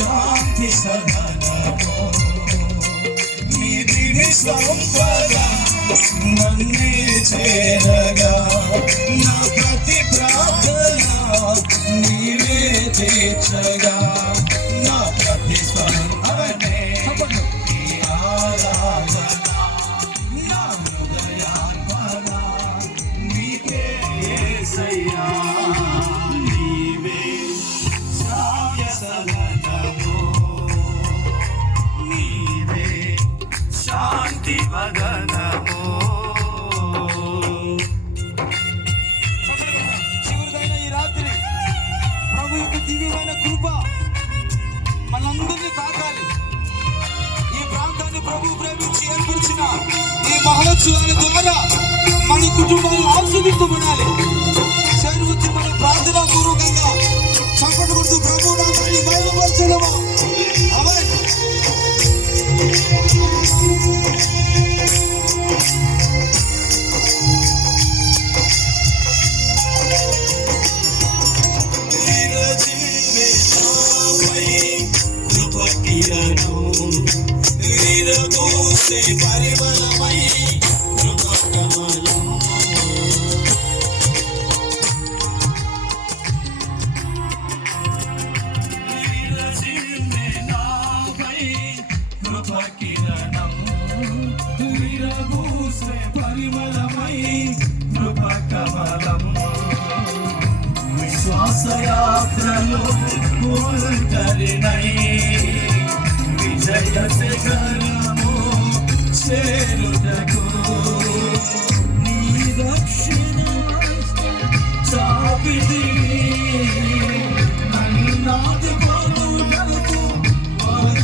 शांति सदनवो निधि संपदा नन्हे चेरगा न प्रति प्रार्थना नीवे तेजगा न प्रति स्मरणे आराधना सया ప్రభు ప్రేమించి ఏర్పరిచిన ఈ మహోత్సవాల ద్వారా మన కుటుంబాలు ఆస్వాదించబడాలి చేరు వచ్చి మన ప్రార్థనా పూర్వకంగా చప్పటి కొడుతూ ప్రభు నామాన్ని మహిమపరచడము ఆమేన్ విరజిమ్మె పూసే పరిమళమై కమలం కిరణం విరభూసే పరిమళమై కృప కమలం విశ్వాసయాత్రలో ఓంకరిణై